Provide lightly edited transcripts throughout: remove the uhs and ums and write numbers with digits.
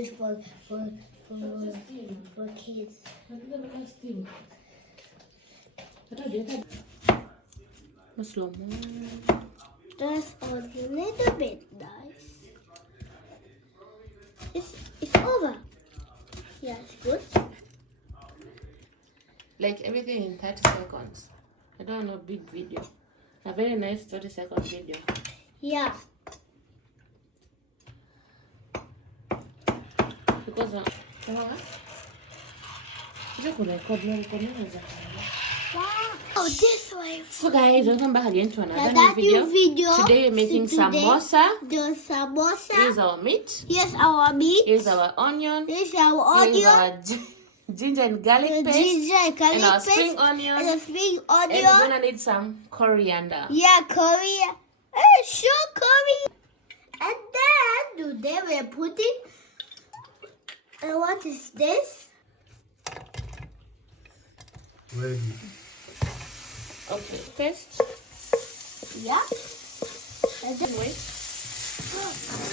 It's for kids. That's a little bit nice. It's over. Yeah, it's good. Like everything in 30 seconds. I don't know, big video. A very nice 30-second video. Yeah. Because Oh, this way. so guys, welcome back again to another new video. Today we're making samosa. The samosa. Here's our meat. Here's our meat. Here's our onion. Here's our onion. Here's our ginger and garlic paste. Ginger and garlic and our paste. spring onion. And a spring onion. And we're gonna need some coriander. Yeah, coriander. Sure, coriander. And then today we're putting. And what is this? Ready. Okay, paste. Yeah. And then Wait.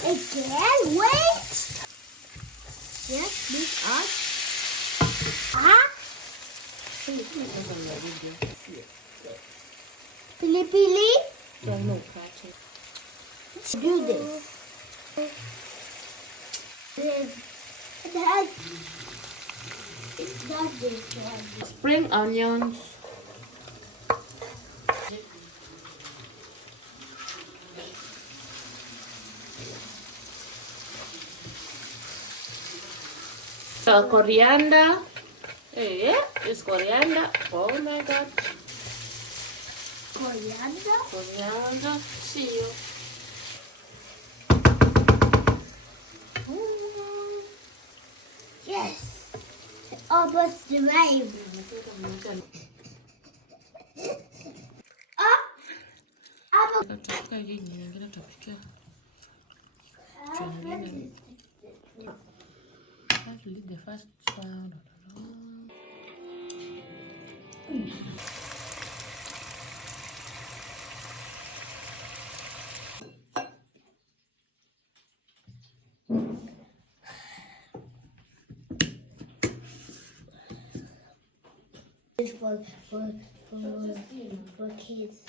Again, wait. Yes, this up. Pili pili. No, Let's do this. It's not this one. spring onions. So coriander. Hey, yeah, it's coriander. Oh my god. Coriander. Coriander. See you. Yes. Almost arrived. The first round. It's for kids.